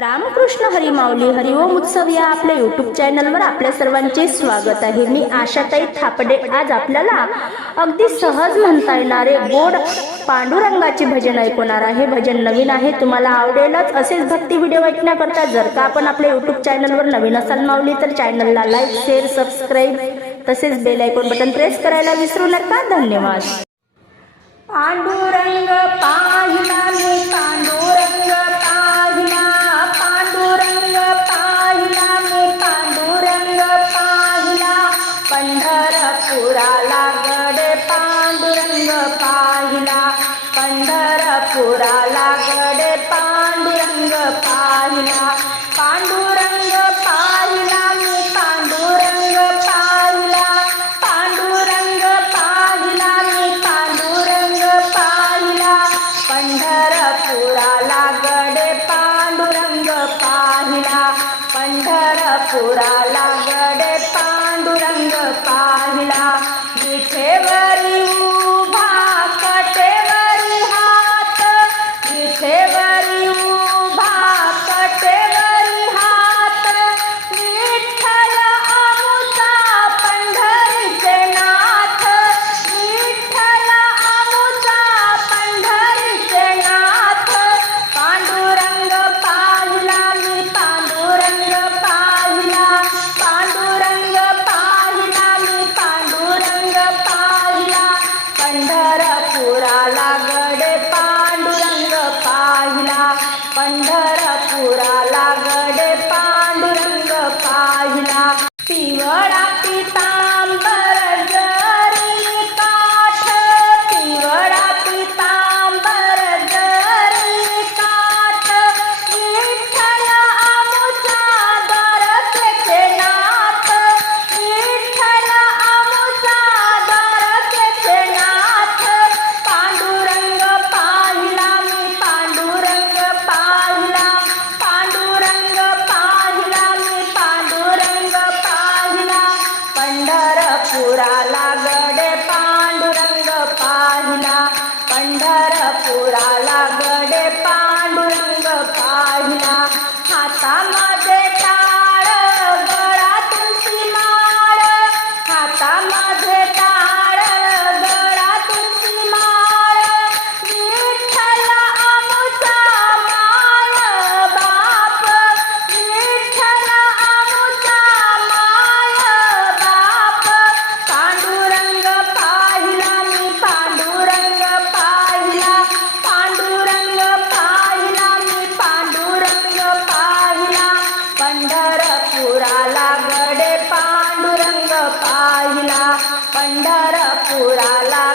रामकृष्ण हरी हरिओम उत्सव या आपल्या युट्यूब चॅनलवर आपल्या सर्वांचे स्वागत आहे. मी आशाताई थापडे. आज आपल्याला अगदी सहज म्हणता येणारे गोड पांडुरंगाचे भजन ऐकवणार आहे. भजन नवीन आहे तुम्हाला आवडेलच. असेच भक्ती व्हिडिओ ऐकण्याकरता जर का आपण आपल्या युट्यूब चॅनलवर नवीन असाल माऊली तर चॅनलला लाईक शेअर सबस्क्राईब तसेच बेल आयकॉन बटन प्रेस करायला विसरू नका. धन्यवाद. पांडुरंग पाहिला पांडुरंग. पाहिला लागडे पांडुरंग पाहिला. पंढरपुराला गडे पांडुरंग पाहिला. पांडुरंग पाहिला मी पांडुरंग पाहिला. पांडुरंग पाहिला मी पांडुरंग पाहिला. पंढरपुराला गडे पांडुरंग पाहिला. पंढरपुराला पंढरपुराला गडे पंढरपुराला गडे पांडुरंग पाहिला. पंढरपुराला गडे पांडुरंग पाहिला. हातामध्ये टाळ गळा गळातून सीमाळ हातामध्ये टाळ पंढरपुराला